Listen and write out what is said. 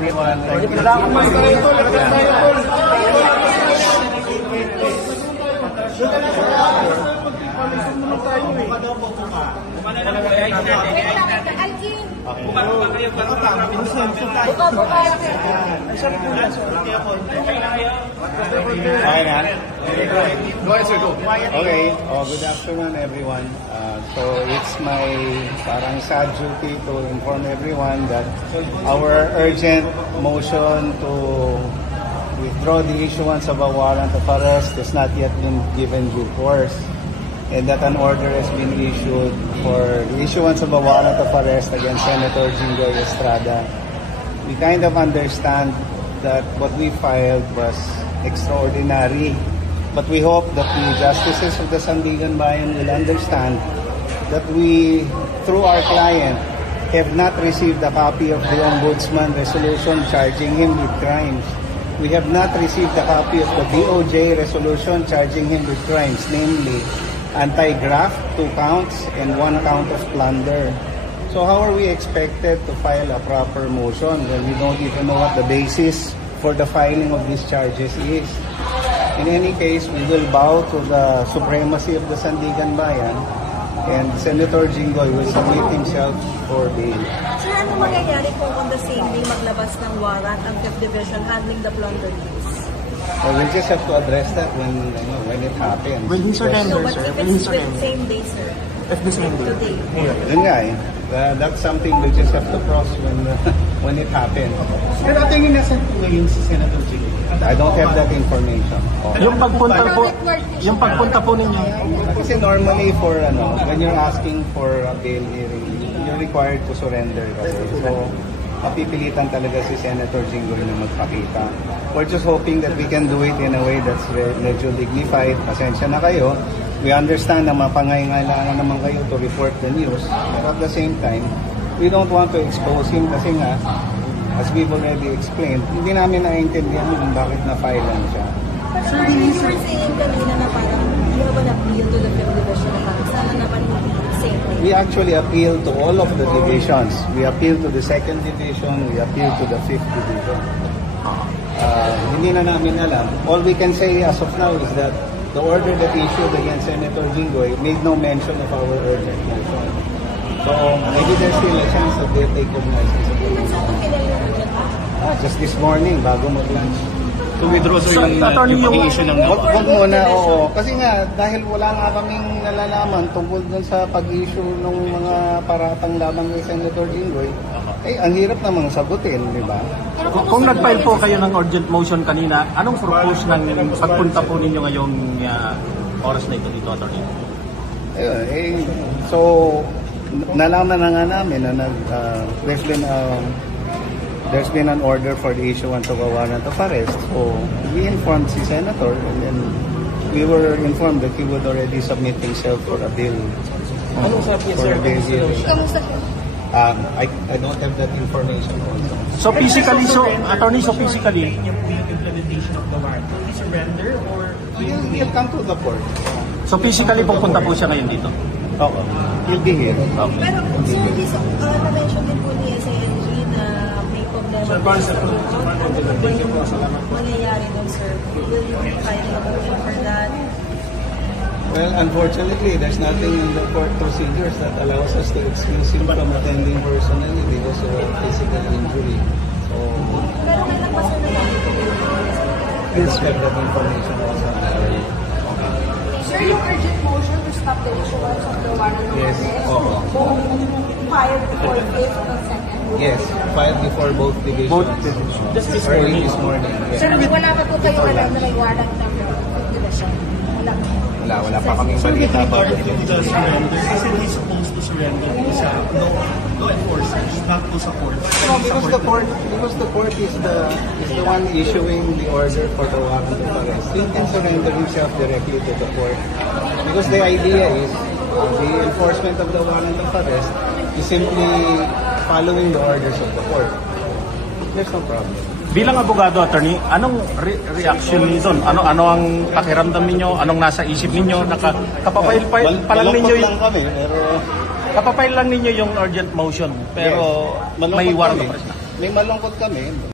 everyone. Thank you. Okay, good afternoon everyone. So it's my parang sad duty to inform everyone that our urgent motion to withdraw the issuance of a warrant of arrest has not yet been given due course, and that an order has been issued for the issuance of a warrant of arrest against Senator Jinggoy Estrada. We kind of understand that what we filed was extraordinary, but we hope that the justices of the Sandigan Bayan will understand that we, through our client, have not received a copy of the Ombudsman resolution charging him with crimes. We have not received a copy of the DOJ resolution charging him with crimes, namely anti-graft, 2 counts, and 1 count of plunder. So how are we expected to file a proper motion when we don't even know what the basis for the filing of these charges is? In any case, we will bow to the supremacy of the Sandigan Bayan, and Senator Jinggoy will submit himself for bail. Sir, ano mangyayari kung on the same day maglabas ng warrant ang 5th Division handling the plunder case? We'll just have to address that when it happens. Will he surrender, No, but sir? if Will he it's with surrender? same day, sir. If the same day. Today. Yun nga eh. That's something we'll just have to cross when it happens. Pero tingin na saan po ngayon si Senator Jinggoy? I don't have that information. Yung pagpunta po ninyo. Kasi normally when you're asking for a bail hearing, you're required to surrender kasi. So, mapipilitan talaga si Senator Jinggoy na magpakita. We're just hoping that we can do it in a way that's medyo dignified. Pasensya na kayo. We understand na mapangailangan naman kayo to report the news. But at the same time, we don't want to expose him kasi nga, as we've already explained, hindi namin naiintindihan kung bakit na-filean siya. Sir, you were saying kanina na parang you have an appeal to the 5th Division na parang sana naman same day. We actually appeal to all of the divisions. We appeal to the 2nd Division, we appeal to the 5th Division. Hindi na namin alam. All we can say as of now is that the order that issued against Senator Jinggoy made no mention of our urgent motion. So maybe there's still a chance that they'll take cognizance of it. Just this morning, bago mag-lunch. To withdraw yung issue ng Wag muna, oo. Kasi nga, dahil wala nga kaming nalalaman tungkol dun sa pag-issue ng mga paratang laban kay Senator Jinggoy, ang hirap namang sagutin, di ba? Kung nag-file po kayo ng urgent motion kanina, anong purpose ng pagpunta po ninyo ngayong oras na ito dito, attorney? Ayun, so, nalaman na nga namin na there's been an order for the issuance of a warrant of arrest. So, we informed si Senator, and then we were informed that he would already submit himself for a bail. Anong sabi, For sir? a bail hearing. Kamusta siya? I don't have that information also. So physically, attorney, physically, Yung implementation of the warrant, will he surrender or He'll come to the court. so physically pupunta po siya ngayon dito. Oo. He'll be here. Pero sir, na-mention din po ni SNG na may problema mangyayari nun, sir. Will you be filing a motion for that? Well, unfortunately, there's nothing in the court procedures that allows us to excuse him from attending personally because of physical injury. So, Pero nalampasan na lang ito. I don't have that information also. Sir, yung urgent motion to stop the issuance of the warrant of Yes. arrest, Oo. filed before 5th or 2nd? Yes, filed before both divisions. Both divisions. just this Early morning? this morning. Yes. Sir, wala pa po kayo alam na may warrant ng 5th division? Wala pa. Wala pa kaming balita about Regarding it. to the surrender, isn't he supposed to surrender sa law enforcers, not to sa court? No, because the court is the one issuing the order for the warrant of arrest. He can surrender himself directly to the court. Because the idea is the enforcement of the warrant of arrest is simply following the orders of the court. There's no problem. Bilang abogado, attorney, anong reaction niyo doon? Ano ang pakiramdam niyo? Anong nasa isip niyo? Kapapail pa lang ninyo lang kami, pero kapapail lang ninyo yung urgent motion, pero yes, may malungkot warrant kami. of arrest na. May malungkot kami.